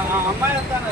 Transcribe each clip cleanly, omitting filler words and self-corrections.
అమ్మాయి వస్తాను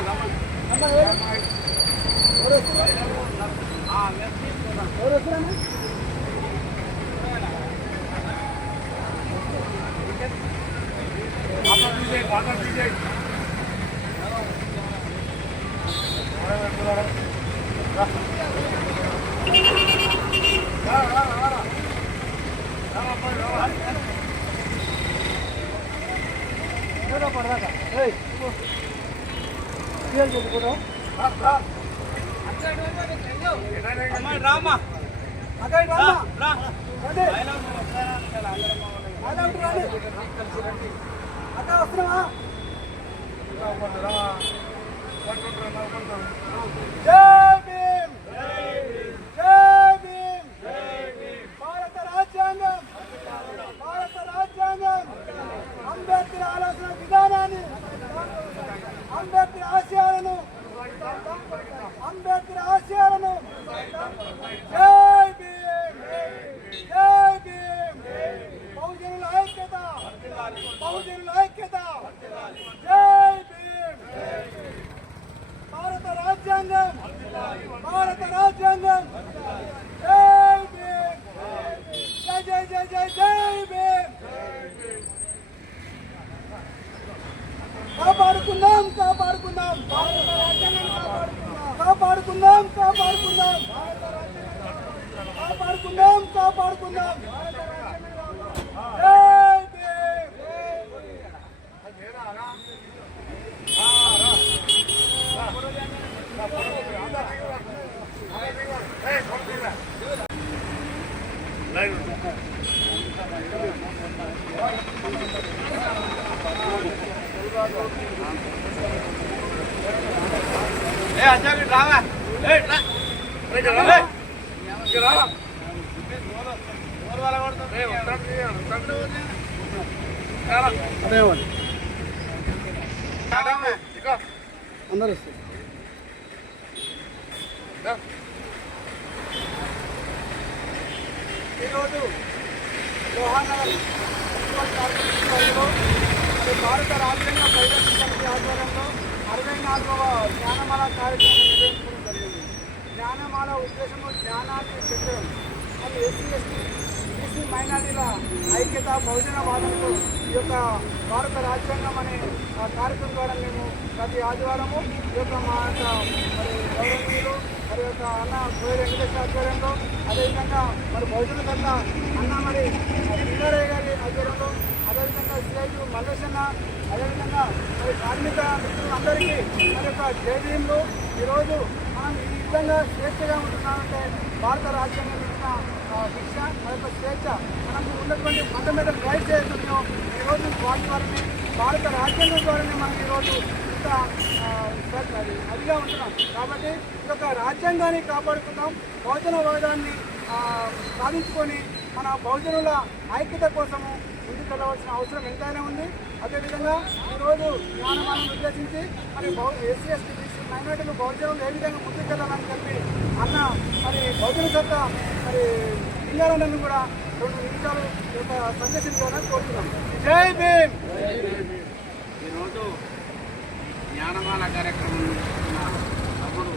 రామా అక్క వస్తున్నావా భారత రాజ్యాంగం అంబేద్కర్ ఆలోచన విధానాన్ని అంబేద్కర్ ఆశయాలను జై భీమ్ బహుజనుల ఐక్యత జై భీమ్ భారత రాజ్యాంగం జై భీమ్ జై భీమ్ కాపాడుకుందాం భారత రాజ్యాంగం కాపాడుకుందాం జై భీమ్ అచ్చారు రావా అందరూ ఈరోజు జవహర్నగర్ భారత రాజ్యాంగ పరిరక్షణ సమితి ఆధ్వర్యంలో 64వ జ్ఞానమాల కార్యక్రమం నిర్వహించడం జరిగింది. జ్ఞానమాల ఉద్దేశము జ్ఞానాన్ని పెంచడం, మరి ఎస్సీ ఎస్టీ బీసీ మైనారిటీల ఐక్యత బహుజన వాదంతో ఈ యొక్క భారత రాజ్యాంగం అనే కార్యక్రమం ద్వారా మేము ప్రతి ఆదివారము ఈ యొక్క మా యొక్క మరి గౌరవనీయులు మరి యొక్క అన్న కోయ వెంకటేశ్వర ఆధ్వర్యంలో, అదేవిధంగా మరి బహుజన కన్నా అన్న మరి సింగారయ్య గారి ఆధ్వర్యంలో, అదేవిధంగా సిఐటి మల్లేశన్న, అదేవిధంగా మరి కార్మిక మిత్రులందరికీ మరి యొక్క జైభీంలు. ఈరోజు మనం ఈ విధంగా స్వేచ్ఛగా ఉంటున్నామంటే భారత రాజ్యాంగం ఇచ్చిన శిక్ష, మన యొక్క స్వేచ్ఛ, మనకు ఉన్నటువంటి ఫండమెంటల్ రైట్స్ ఏదైతున్నాయో ఈరోజు వాటి వల్లనే భారత రాజ్యాంగం ద్వారానే మనం ఈరోజు ఇంత అదిగా ఉంటున్నాం. కాబట్టి ఈ యొక్క రాజ్యాంగాన్ని కాపాడుకుందాం, బహుజనవాదాన్ని సాధించుకొని మన బహుజనుల ఐక్యత కోసము ముందుకెళ్ళవలసిన అవసరం ఎంతైనా ఉంది. అదేవిధంగా ఈరోజు జ్ఞానమాలను ఉద్దేశించి మరి ఎస్సీ ఎస్టీ బీసీ మైనార్టీలు బహుజనులు ఏ విధంగా ముందుకెళ్ళాలని చెప్పి అన్న మరి బహుజన సత్త మరి లింగారాయణను కూడా 2 నిమిషాలు యొక్క సందేశం ఇవ్వాలని కోరుతున్నాం. జై భీమ్. ఈరోజు జ్ఞానమాల కార్యక్రమం అప్పుడు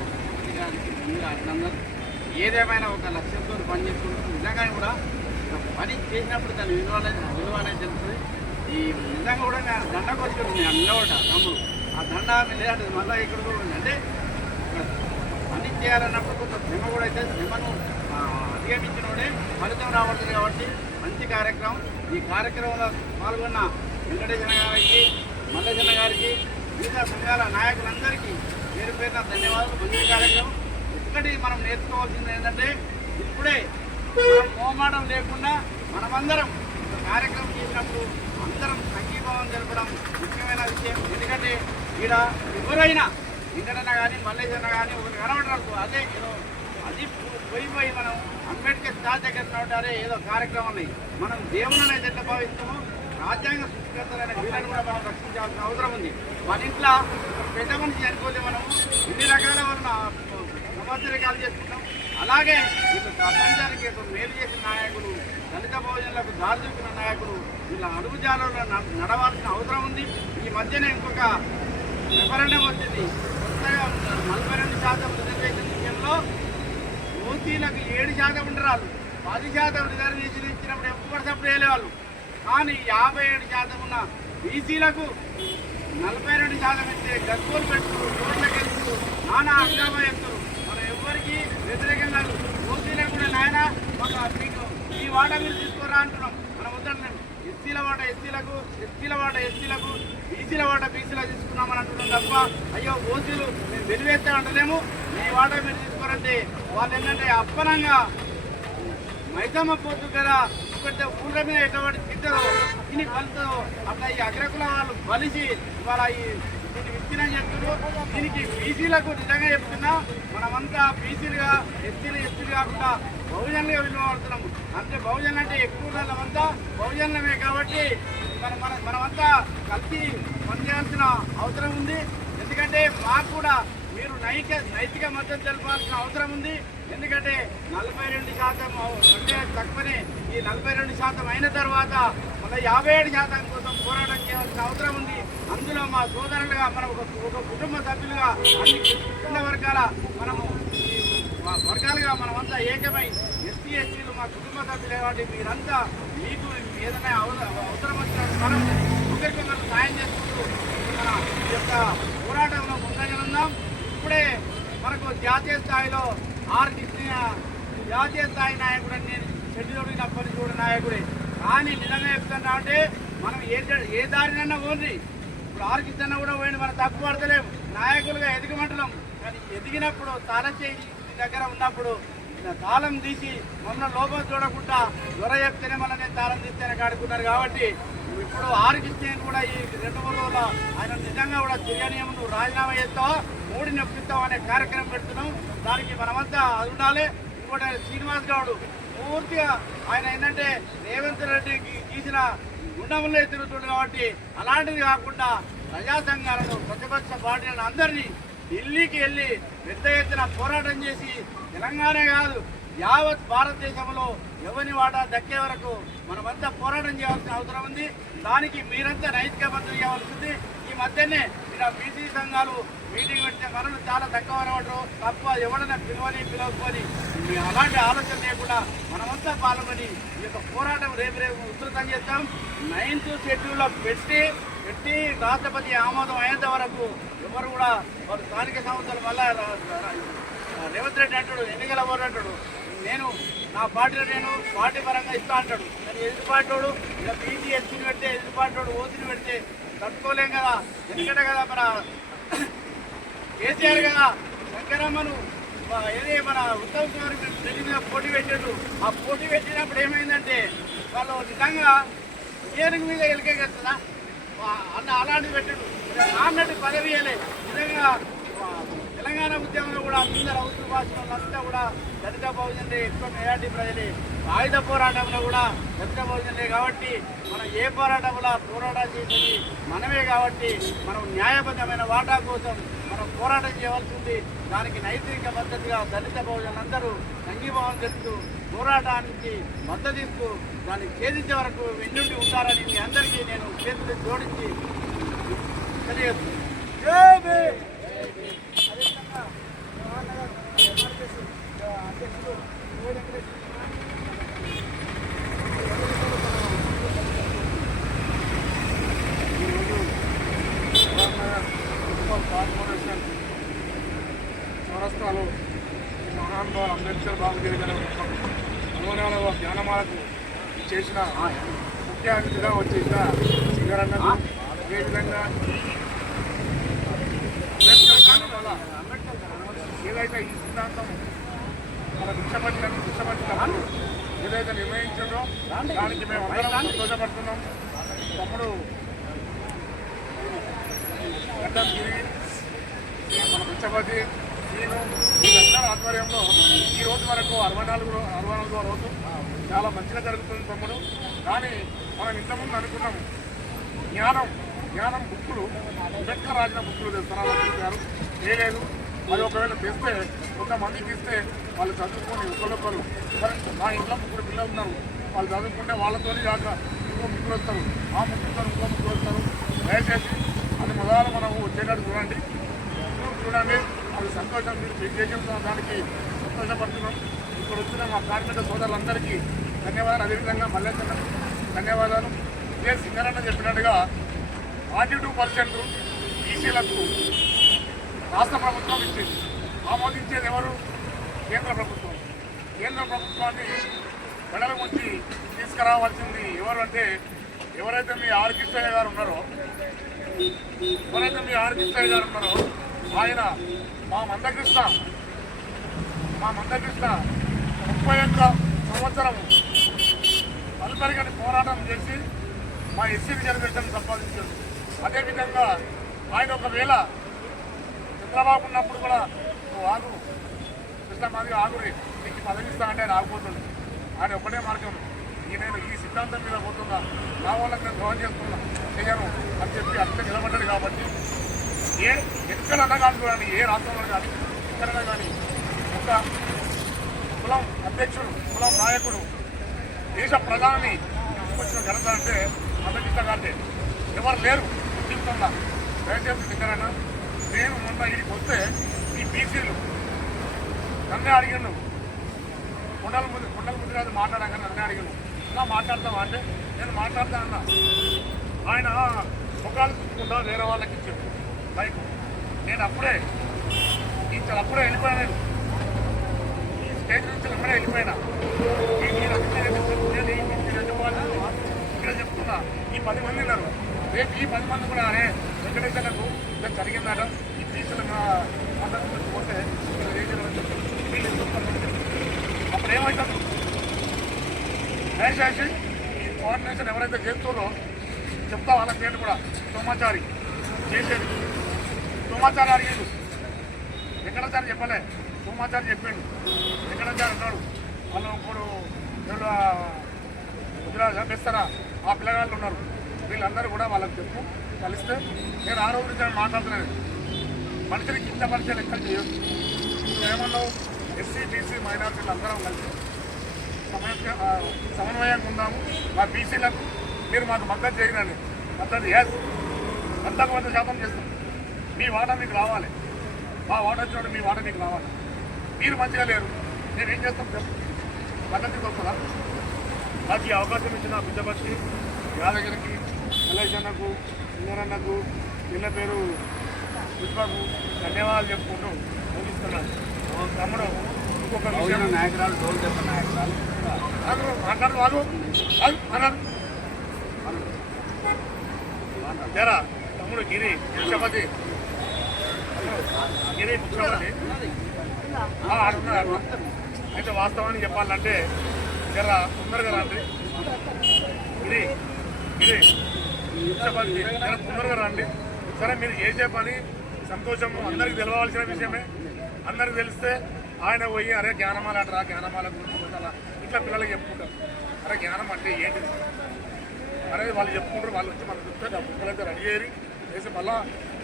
అభినందన్. ఏదేమైనా ఒక లక్ష్యంతో పనిచేస్తుంటే నిజంగా కూడా పని చేసినప్పుడు దాని విలువ అనేది తెలుస్తుంది. ఈ నిజంగా కూడా దండకు వచ్చి నిలబడ్డా తమ్ముడు, ఆ దండ లేదంటే మళ్ళీ ఇక్కడ కూడా ఉంది. అంటే పని చేయాలన్నప్పుడు కొంత శ్రమ కూడా అయితే శ్రమను అధిగమించినోడే ఫలితం రాబడుతుంది. కాబట్టి మంచి కార్యక్రమం. ఈ కార్యక్రమంలో పాల్గొన్న వెంకటేశ్వర గారికి, మల్లేశన్న గారికి, వివిధ సంఘాల నాయకులందరికీ పేరు పేరున ధన్యవాదాలు. మంచి కార్యక్రమం. ఒక్కటి మనం నేర్చుకోవాల్సింది ఏంటంటే ఇప్పుడే మోమాటం లేకుండా మనమందరం కార్యక్రమం చేసినప్పుడు అందరం సంఘీభావం జరపడం ముఖ్యమైన విషయం. ఎందుకంటే ఈడ ఎవరైనా వెంకటన్న కానీ మల్లేశన్న కానీ ఒకటి కనబడరు. అదే అది పోయిపోయి మనం అంబేద్కర్ స్టార్ దగ్గర ఉంటారే ఏదో కార్యక్రమాన్ని మనం దేవుని ఎట్లా భావిస్తామో రాజ్యాంగ సృష్టికర్తలైన వీళ్ళని కూడా మనం రక్షించాల్సిన అవసరం ఉంది. మన ఇంట్లో పెద్ద మనిషి చనిపోతే మనం ఇన్ని రకాల సంవత్సరికాలు చేసుకుంటాం. అలాగే వీళ్ళు ప్రపంచానికి మేలు చేసిన నాయకులు, దళిత భోజనాలకు దారి చూపిన నాయకులు వీళ్ళ అడుగుజాలలో నడవాల్సిన అవసరం ఉంది. ఈ మధ్యనే ఇంకొక రెఫరెండం వచ్చింది. కొత్తగా 42% రిజర్వేషన్ విషయంలో ఓసీలకు 7% ఉండరాలు, 10% రిజర్వేషన్ ఇచ్చినప్పుడు ఎప్పుడు సపోర్ట్ చేయలేవాళ్ళు. కానీ 57% ఉన్న బీసీలకు 42% ఇస్తే గర్భోలు పెట్టుకు రోడ్లకు వెళ్తూ నానా హంగామా చేస్తారు. మనం ఎవరికి వ్యతిరేకం కాదు. ఓసీలకు కూడా నాయన మీకు ఈ వాటా మీరు తీసుకోరా అంటున్నాం. మనం వద్దట్లేదు. ఎస్సీల వాటా ఎస్సీలకు, ఎస్సీల వాటా ఎస్సీలకు, బీసీల వాటా బీసీలకు తీసుకున్నామని అంటున్నాం తప్ప అయ్యో ఓసీలు మేము వెలివేస్తే అంటలేము. మీ వాటా మీరు తీసుకోరంటే వాళ్ళు ఏంటంటే అప్పనంగా మైసమ్మ పోతు కదా పెద్ద ఊళ్ళ మీద ఎటువంటి తిట్టదో తిని కలుతుందో అట్లా ఈ అగ్రకుల వాళ్ళు కలిసి ఇవాళ దీన్ని విచ్చినని చెప్తున్నారు. దీనికి బీసీలకు నిజంగా చెప్తున్నా, మనమంతా బీసీలుగా ఎస్సీలు కాకుండా బహుజనులుగా విలువడుతున్నాము. అంటే బహుజనులు అంటే ఎక్కువ వాళ్ళమంతా బహుజనులమే కాబట్టి మనమంతా కలిసి పనిచేయాల్సిన అవసరం ఉంది. ఎందుకంటే మాకు కూడా మీరు నైతిక మద్దతు తెలపాల్సిన అవసరం ఉంది. ఎందుకంటే 42% అంటే తక్కువనే. ఈ 42% అయిన తర్వాత మన 57% కోసం పోరాటం చేయాల్సిన అవసరం ఉంది. అందులో మా సోదరులుగా మనం ఒక కుటుంబ సభ్యులుగా అన్ని చిన్న మనము వర్గాలుగా మనమంతా ఏకమై ఎస్సీ ఎస్టీలు మా కుటుంబ సభ్యులే కాబట్టి మీరంతా మీకు ఏదైనా అవసరం వచ్చిన మనం ఒకరికొకరు సాయం చేసుకుంటూ మన యొక్క పోరాటంలో ముందంజలున్నాం. ఇప్పుడే మనకు జాతీయ స్థాయిలో జాతీయ స్థాయి నాయకుడు అని నేను షెడ్యూల్ కూడా నాయకుడే. కానీ నిజంగా చెప్తున్నా అంటే మనం ఏ దారినన్నా ఓన్రి ఇప్పుడు ఆర్కిస్తన్నా కూడా పోయింది. మనం తప్పు పడతలేము, నాయకులుగా ఎదిగమంటున్నాం. కానీ ఎదిగినప్పుడు తాళం చేయి దగ్గర ఉన్నప్పుడు తాళం తీసి మమ్మల్ని లోపం చూడకుండా జ్వర చెప్తేనే మళ్ళీ నేను తాళం తీస్తేనే కాడుకున్నారు. కాబట్టి ఇప్పుడు ఆర్కిస్తే కూడా ఈ 2-3 రోజుల ఆయన నిజంగా కూడా తిరిగనియము నువ్వు రాజీనామా చేస్తావా, మూడిని నొప్పిస్తావు అనే కార్యక్రమం పెడుతున్నాం. దానికి మనమంతా అది ఉండాలి. ఇంకోటి శ్రీనివాస్ గౌడ్ పూర్తిగా ఆయన ఏంటంటే రేవంత్ రెడ్డి గీసిన గుండముల్లో తిరుగుతుంది. కాబట్టి అలాంటిది కాకుండా ప్రజా సంఘాలను ప్రతిపక్ష పార్టీలను అందరినీ ఢిల్లీకి వెళ్ళి పెద్ద ఎత్తున పోరాటం చేసి తెలంగాణ కాదు యావత్ భారతదేశంలో ఎవరి వాటా దక్కే వరకు మనమంతా పోరాటం చేయాల్సిన అవసరం ఉంది. దానికి మీరంతా నైతిక మద్దతు ఇవ్వాల్సింది. ఈ మధ్యనే మీరు బీసీ సంఘాలు మీటింగ్ పెడితే మనల్ని చాలా తక్కువ అనవటం తప్ప ఎవరైనా పిలవకపోని అలాంటి ఆలోచన లేకుండా మనమంతా పాల్గొని ఈ యొక్క పోరాటం రేపు ఉధృతం చేస్తాం. 9th షెడ్యూల్లో పెట్టి రాష్ట్రపతి ఆమోదం అయ్యేంత వరకు ఎవరు కూడా వారు స్థానిక సంస్థలు మళ్ళా రేవంత్ రెడ్డి అంటాడు ఎన్నికల పోరాటాడు నేను నా పార్టీలో నేను పార్టీ పరంగా ఇస్తా అంటాడు. కానీ ఎదురుపాటోడు ఇలా బీసీ ఎస్సీని పెడితే ఎదురుపాటోడు ఓసీని పెడితే తట్టుకోలేం కదా. ఎందుకంటే కదా మన కేసీఆర్ కదా శంకరమ్మను ఏది మన ఉత్తమ్ కుమార్ రెడ్డి మీద పోటీ పెట్టాడు. ఆ పోటీ పెట్టినప్పుడు ఏమైందంటే వాళ్ళు నిజంగా ఏనుగు మీద ఎలికేస్తుందా అలాంటివి పెట్టాడు. నాన్నటి పదవి నిజంగా తెలంగాణ ఉద్యమంలో కూడా అందరూ అవసరం భాషలంతా కూడా దళిత బహుజనులే ఎక్కువ మెజార్టీ ప్రజలే. ఆయుధ పోరాటంలో కూడా దళిత బహుజనులే. కాబట్టి మనం ఏ పోరాటం చేసేది మనమే. కాబట్టి మనం న్యాయబద్ధమైన వాటా కోసం మనం పోరాటం చేయవలసి ఉంది. దానికి నైతిక మద్దతుగా దళిత బహుజనులందరూ సంఘీభావం చెప్తూ పోరాటానికి మద్దతు ఇస్తూ దాన్ని ఛేదించే వరకు వెన్నుండి ఉంటారని మీ అందరికీ నేను చేతులు జోడించి తెలియజేస్తున్నాను. అదేవిధంగా అధ్యక్షుడు కార్పొరేషన్ చౌరస్తాలో మహానుభావులు అంబేద్కర్ బాబు గారి అనుగుణాల జ్ఞానమాలకు చేసిన ముఖ్య అతిథిగా వచ్చేసిన సింగరన్నకు అదేవిధంగా ఏదైతే ఈ సిద్ధాంతం మన భిక్షపట్టినప్పుడు ఏదైతే నిర్ణయించిందో దానికి మేము అందరం సంతోషపడుతున్నాం. తమ్ముడు గడ్డంగిరి మన భిక్షపతి నేను వీళ్ళందరి ఆధ్వర్యంలో ఈ రోజు వరకు 64వ రోజు చాలా మంచిగా జరుగుతుంది తమ్ముడు. కానీ మనం ఇంతకుముందు అనుకున్నాం జ్ఞానం బుక్కులు అంబేద్కర్ రాసిన బుక్కులు తెస్తున్నారు లేదు. అది ఒకవేళ తెస్తే కొంతమందికి ఇస్తే వాళ్ళు చదువుకొని ఒకరొకరు మా ఇంట్లో 3 పిల్లలు ఉన్నారు, వాళ్ళు చదువుకుంటే వాళ్ళతో కాక ఇంకో ముగ్గురు వస్తారు, ఆ ముగ్గురు ఇంకో ముగ్గురు వస్తారు. దయచేసి అది మొదలు మనం వచ్చేటట్టు చూడండి. అది సంతోషం. మీరు చేసిన దానికి సంతోషపడుతున్నాం. ఇప్పుడు వచ్చిన మా కార్మిక సోదరులందరికీ ధన్యవాదాలు. అదేవిధంగా మల్లేశ్వర ధన్యవాదాలు. ఇదే సింగరన్న చెప్పినట్టుగా 42% బీసీలకు రాష్ట్ర ప్రభుత్వం ఇచ్చింది. ఆమోదించేది ఎవరు? కేంద్ర ప్రభుత్వం. కేంద్ర ప్రభుత్వాన్ని ప్రజల నుంచి తీసుకురావాల్సింది ఎవరు అంటే ఎవరైతే మీ ఆర్ కృష్ణయ్య గారు ఉన్నారో ఆయన మా మందకృష్ణ 31 సంవత్సరము అల్పరిగని పోరాటం చేసి మా ఎస్సీ రిజర్వేషన్ సంపాదించారు. అదేవిధంగా ఆయన ఒకవేళ చంద్రబాబు ఉన్నప్పుడు కూడా ఆగు కృష్ణమాది ఆగురి నీకు పదవిస్తా అంటే ఆయన ఆగిపోతుంది. ఆయన ఒకటే మార్గం, నేను ఈ సిద్ధాంతం మీద పోతున్నా, నా వాళ్ళకి నేను ద్రోహం చేస్తున్నా చేయను అని చెప్పి అట్లా నిలబడ్డాడు. కాబట్టి ఎక్కడన్నా కానీ ఏ రాష్ట్రంలో కానీ ఎక్కడన్నా కానీ ఒక కులం అధ్యక్షుడు, కులం నాయకుడు, దేశ ప్రధాని తీసుకొచ్చిన ఘనత అంటే మందకృష్ణ గారిదే. ఎవరు లేరు చూస్తున్నా. దయచేసి దగ్గరైనా నేను మొన్న ఇక్కడికి వస్తే ఈ బీసీలు నన్నే అడిగిండు. కొండల ముందు రాజు మాట్లాడాక నన్నే అడిగిండు, ఇలా మాట్లాడతావా అంటే నేను మాట్లాడతా అన్నా. ఆయన ముఖాలు చూసుకుంటా వేరే వాళ్ళకి ఇచ్చాడు బైక్. నేను అప్పుడే వెళ్ళిపోయాను. ఈ స్టేజ్ నుంచి అప్పుడే వెళ్ళిపోయినా. ఇక్కడ చెప్తున్నా, ఈ 10 మంది ఉన్నారు. రేపు ఈ 10 మంది కూడా అరే వెంకటేశ్వరకు ఇలా జరిగిందట, ఈ టీచర్లు మద్దతు పోతే అప్పుడు ఏమవుతుంది? దయచేసి ఈ కోఆర్డినేషన్ ఎవరైతే చేస్తారో చెప్తా వాళ్ళకి. నేను కూడా సోమాచారి చేసేది. సోమాచారి అడిగిండు, వెంకటాచారి చెప్పలే, సోమాచారి చెప్పిండు. వెంకటాచారి అన్నాడు వాళ్ళు ఇప్పుడు గుజరాత్ బెస్తరా ఆ పిల్లగాళ్ళు ఉన్నారు, వీళ్ళందరూ కూడా వాళ్ళకి చెప్పు కలిస్తే. నేను ఆ రోజు నుంచి మాట్లాడుతున్నాను, మనిషిని కింద పరిచయం లెక్కలు చేయొచ్చు. నువ్వు ఏమన్నావు? ఎస్సీ బీసీ మైనార్టీలు అందరం కలిసి సమన్వయంగా ఉందాము. మా బీసీలకు మీరు మాకు మద్దతు చేయనండి. మద్దతు 100% చేస్తాం. మీ వాటా మీకు రావాలి. మా వాటా వచ్చినప్పుడు మీ వాటా మీకు రావాలి. మీరు మంచిగా లేరు, మేము ఏం చేస్తాం చెప్పు? మద్దతు వస్తుందా? నాకు ఈ అవకాశం ఇచ్చిన బుద్ధపతికి, యాదగిరికి, మల్లేశన్నకు, సింగరన్నకు, వీళ్ళ పేరు పుష్పకు ధన్యవాదాలు చెప్పుకుంటూ ముగిస్తున్నాను. తమ్ముడు ఇంకొక విషయం, నాయకురాలు డోల్ చెప్పిన నాయకురాలు జరా తమ్ముడు గిరి పుష్పతి ఆడుతున్నారు. అయితే వాస్తవాన్ని చెప్పాలంటే జరా తొందరగా రండి. గిరి పుష్పతి జర తొందరగా రండి. సరే మీరు చేసే పని సంతోషము అందరికి తెలవాల్సిన విషయమే. అందరికి తెలిస్తే ఆయన పోయి అరే జ్ఞానమాల అంటారా, జ్ఞానమాల గురించి అలా ఇట్లా పిల్లలకి చెప్పుకుంటారు. అరే జ్ఞానం అంటే ఏంటి అనేది వాళ్ళు చెప్పుకుంటారు. వాళ్ళు వచ్చి మనకు చెప్తే డబ్బులైతే రెడీ అయ్యి వేసి మళ్ళీ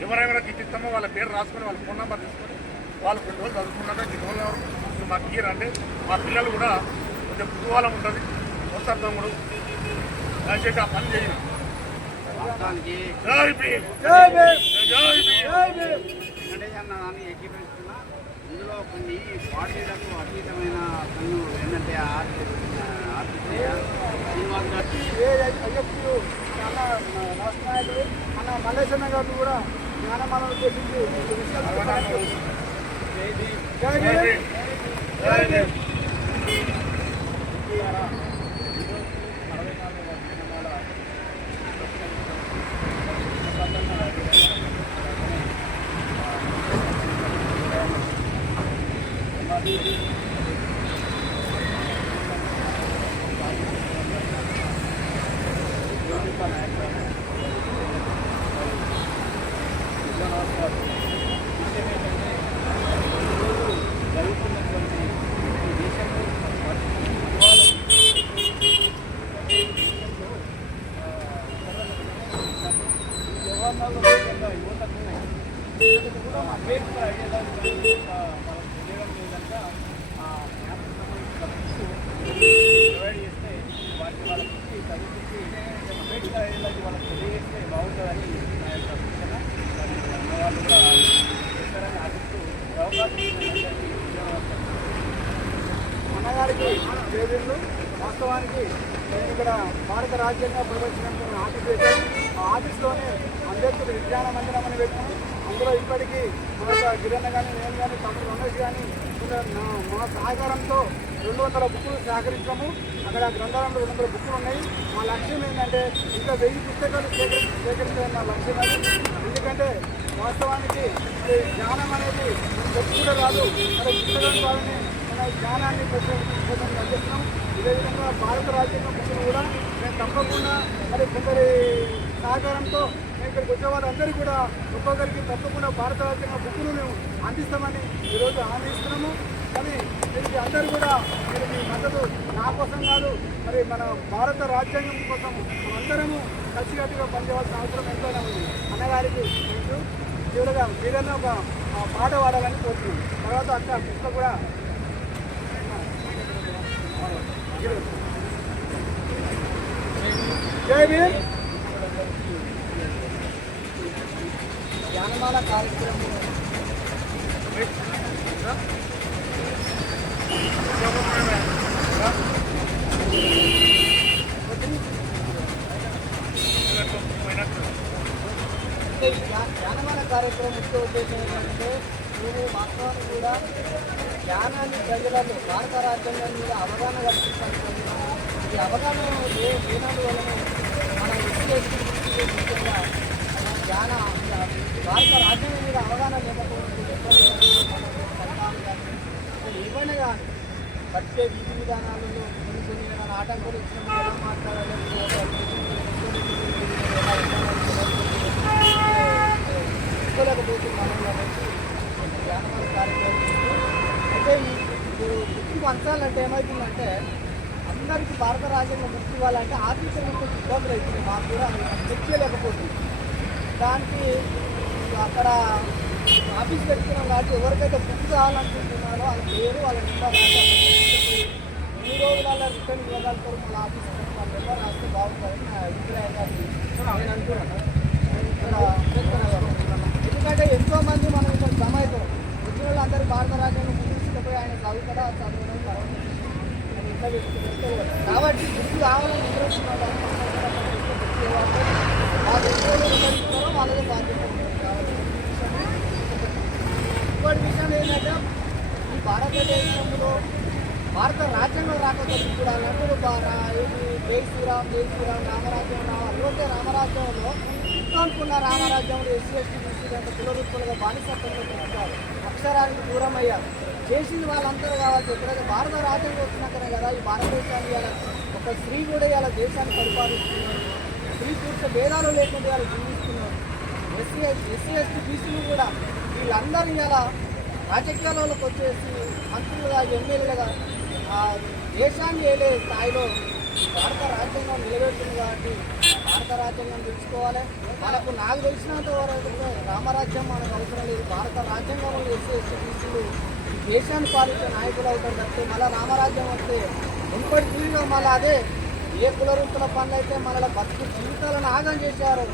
ఎవరైనా ఇస్తామో వాళ్ళ పేరు రాసుకొని వాళ్ళ ఫోన్ నెంబర్ తీసుకొని వాళ్ళు కొన్ని రోజులు చదువుకున్నాక జిల్లాలో మాకు ఇయ్యరంటే మా పిల్లలు కూడా కొంచెం కుతూహలం ఉంటుంది. కొత్త అర్థం కూడా దయచేసి ఆ పని చేయను. జై భీమ్, వెంకటేశ్వరని ఏకీభవిస్తున్నా. ఇందులో కొన్ని పార్టీలకు అతీతమైన పనులు ఏంటంటే శ్రీనివాస్ అయ్యప్పుడు అన్న రాష్ట్ర నాయకుడు అన్న మల్లేశన్న గారు కూడా జ్ఞానమాలను ఉద్దేశించి వాళ్ళకి తెలియజేస్తే బాగుంటుందని నా యొక్క సూచన. వాళ్ళు కూడా చేస్తారని ఆశిస్తూ ఈ అవకాశం ఇచ్చినందుకు ధన్యవాదాలు. అన్నగారికి జేబీలు వాస్తవానికి నేను ఇక్కడ భారత రాజ్యాంగ ప్రవేశించిన ఆఫీస్ పెట్టాను. ఆ ఆఫీస్లోనే అంబేద్కర్ విజ్ఞాన మందిరం అని పెట్టాను. అందులో ఇప్పటికీ మన గిరన్న కానీ నేను కానీ తమ్ముడు రమేష్ కానీ మా సహకారంతో 200 బుక్కులు సేకరించాము. అక్కడ గ్రంథాలయంలో 200 బుక్కులు ఉన్నాయి. మా లక్ష్యం ఏంటంటే ఇంకా 1000 పుస్తకాలు సేకరించడం నా లక్ష్యం అది. ఎందుకంటే వాస్తవానికి జ్ఞానం అనేది చెప్పుకుంటే రాదు, మరి పుస్తకం వాళ్ళని మన జ్ఞానాన్ని కోసం అందిస్తున్నాం. ఇదేవిధంగా భారత రాజ్యాంగ బుక్కులు కూడా మేము తప్పకుండా మరి కొందరి సహకారంతో మేము ఇక్కడికి వచ్చే వాళ్ళందరికీ కూడా ఒక్కొక్కరికి తప్పకుండా భారత రాజ్యాంగ బుక్కులు మేము అందిస్తామని ఈరోజు హామీ ఇస్తున్నాము. కానీ దీనికి అందరూ కూడా మీరు మీ మద్దతు నా కోసం కాదు, మరి మన భారత రాజ్యాంగం కోసం అందరము కలిసికట్టుగా పనిచేయాల్సిన అవసరం ఎంతైనా ఉంది. అన్నగారికి మీకు చివరిగా మీరైనా ఒక పాట పాడాలని కోరుతున్నాం. తర్వాత అక్క పుస్తకం కూడా జై భీమ్. జ్ఞానమాల కార్యక్రమం జ్ఞానమాల కార్యక్రమం ముఖ్య ఉద్దేశం ఏంటంటే మేము వాస్తవానికి కూడా జ్ఞానాన్ని ప్రజలలో భారత రాజ్యాంగం మీద అవగాహన కల్పించాలి. ఈ అవగాహన లేనందు వలన మన ముఖ్యంగా జ్ఞాన భారత రాజ్యాంగం మీద అవగాహన లేకపోతే ఏమైనా కానీ వచ్చే విధి విధానాలలో కొన్ని ఏమైనా ఆటంకాలు ఇచ్చినప్పుడు ఎలా మాట్లాడాలి, జ్ఞానమాల కార్యక్రమం అయితే ఈ బుక్కి పంచాలంటే ఏమవుతుందంటే అందరికీ భారత రాజ్యాంగం బుక్ ఇవ్వాలంటే ఆర్థికంగా కొంచెం ఇబ్బందులు అవుతుంది. మాకు కూడా చెక్ చేయలేకపోతుంది. దానికి అక్కడ ఆఫీస్ పెట్టుకున్నాం కాబట్టి ఎవరికైతే బుక్ కావాలనుకుంటున్నారో వాళ్ళ పేరు వాళ్ళ నెంబర్ రాసి 3 రోజులలో రిటర్న్ ఇవ్వగలుగుతారు. మళ్ళీ ఆఫీస్ వాళ్ళ నెంబర్ రాస్తే బాగుంటుందని నా అభిప్రాయం కాదు నేను అనుకున్నాను. ఎందుకంటే ఎంతోమంది మనం ఇక్కడ జమ అవుతారు. వచ్చిన వాళ్ళు అందరూ భారత రాజ్యాంగం తీసుకుపోయి ఆయన చదువుతారా చదవడం ఇంట్లో పెట్టుకుంటారు. కాబట్టి బుక్ కావాలని ఇంట్రెస్ట్ వాళ్ళదే బాధ్యత. ఇంకోటి విషయం ఏంటంటే ఈ భారతదేశంలో భారత రాజ్యాంగం రాకపోతే కూడా అందరూ జై శ్రీరామ్ రామరాజ్యం రావాలి. ఓకే, రామరాజ్యంలో అనుకున్న రామరాజ్యంలో ఎస్సీ ఎస్టీ బీసీ అంటే కులవృత్తులుగా బానిసత్వంలో పెంచుతారు, అక్షరానికి దూరం అయ్యారు. చేసింది వాళ్ళందరూ కావచ్చు. ఎప్పుడైతే భారత రాజ్యాంగం వచ్చినాకనే కదా ఈ భారతదేశాన్ని ఇలా ఒక స్త్రీ కూడా ఇలా దేశాన్ని పరిపాలిస్తున్నారు. స్త్రీ పురుష భేదాలు లేకుండా ఇలా జీవిస్తున్నారు. ఎస్సీ ఎస్టీ బీసీలు కూడా వీళ్ళందరూ ఇలా రాజకీయాలలోకి వచ్చేసి మంత్రులుగా ఎమ్మెల్యేలుగా దేశాన్ని ఏలే స్థాయిలో భారత రాజ్యాంగం నిలబెడుతుంది. కాబట్టి భారత రాజ్యాంగం తెలుసుకోవాలి. నాకు తెలిసినంత వరకు రామరాజ్యం మనకు అవసరం లేదు. భారత రాజ్యాంగంలో ఎస్సీ ఎస్టీ బీసీలు దేశాన్ని పాలించే నాయకులు అవుతారు. తప్పితే మళ్ళీ రామరాజ్యం వస్తే మునుపటి తీరుగా మళ్ళీ అదే ఏ కులవృత్తుల పనులు అయితే మన బతుకు జీవితాలను ఆగం చేశారు.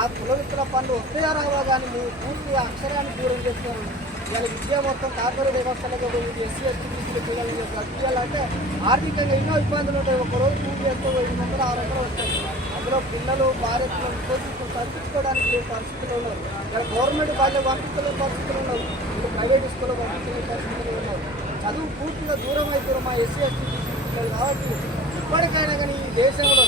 ఆ కులవృత్తుల పనులు వస్తాయా రావా కానీ నువ్వు పూర్తిగా అక్షరాన్ని దూరం చేస్తారు. ఇవాళ విద్య మొత్తం కార్పొరేట్ వ్యవస్థలకు ఎస్సీ ఎస్టీ బీసీలు పిల్లలు చదివించాలంటే ఆర్థికంగా ఎన్నో ఇబ్బందులు ఉంటాయి. ఒకరోజు పూజ చేస్తే 500 600 వస్తాయి. అందులో పిల్లలు భార్యలను చదివించుకోవడానికి పరిస్థితులు ఉన్నారు. ఇక్కడ గవర్నమెంట్ బాధ్యత పంపించలేని పరిస్థితులు ఉన్నారు. ఇప్పుడు ప్రైవేట్ స్కూల్లో పంపించలేని పరిస్థితులు ఉన్నారు. చదువు పూర్తిగా దూరం అవుతారు మా ఎస్సీ ఎస్టీ బీసీ పిల్లలు. కాబట్టి ఇప్పటికైనా కానీ ఈ దేశంలో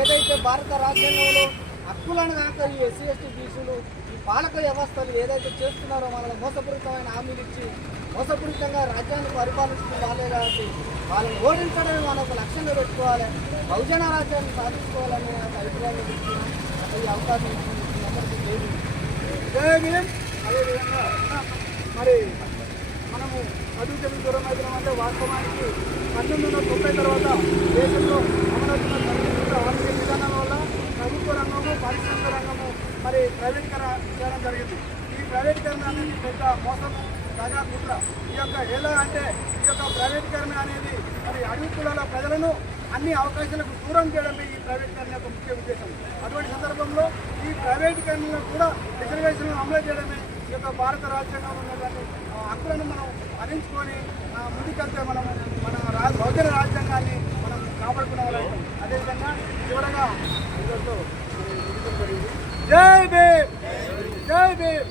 ఏదైతే భారత రాజ్యాంగంలో హక్కులను కాక ఈ ఎస్సీ ఎస్టీ బీసీలు ఈ పాలక వ్యవస్థలు ఏదైతే చేస్తున్నారో మనల్ని మోసపూరితమైన హామీలు ఇచ్చి మోసపూరితంగా రాజ్యాన్ని పరిపాలించిన వాళ్ళే కాబట్టి వాళ్ళని ఓడించడమే మనం ఒక లక్ష్యంగా పెట్టుకోవాలి. బహుజన రాజ్యాన్ని సాధించుకోవాలని అభిప్రాయాన్ని చెప్తున్నాం. ఈ అవకాశం అందరికీ లేదు. జై భీమ్. అదేవిధంగా మరి మనము చదువుకి దూరం అవుతున్నాం అంటే వాస్తవానికి 1990 తర్వాత దేశంలో అమలవుతున్న ఆర్థిక విధానం వల్ల ప్రభుత్వ రంగము పారిశ్రామిక రంగము మరి ప్రైవేటీకరణ చేయడం జరిగింది. ఈ ప్రైవేటీకరణ అనేది పెద్ద మోసము, ప్రజా కుట్ర. ఈ యొక్క ఎలా అంటే ఈ యొక్క ప్రైవేటీకరణ అనేది మరి అన్ని కులాల ప్రజలను అన్ని అవకాశాలకు దూరం చేయడమే ఈ ప్రైవేటీకరణ యొక్క ముఖ్య ఉద్దేశం. అటువంటి సందర్భంలో ఈ ప్రైవేటీకరణలో కూడా రిజర్వేషన్లను అమలు చేయడమే ఈ యొక్క భారత రాజ్యాంగంలో ఉన్నటువంటి హక్కులను మనం అందించుకొని ముందుకెళ్తే మనం మన బహుజన రాజ్యాంగాన్ని మనం కాపాడుకునే వాళ్ళం. అదేవిధంగా చివరగా ఈరోజు జై భీమ్, జై భీమ్.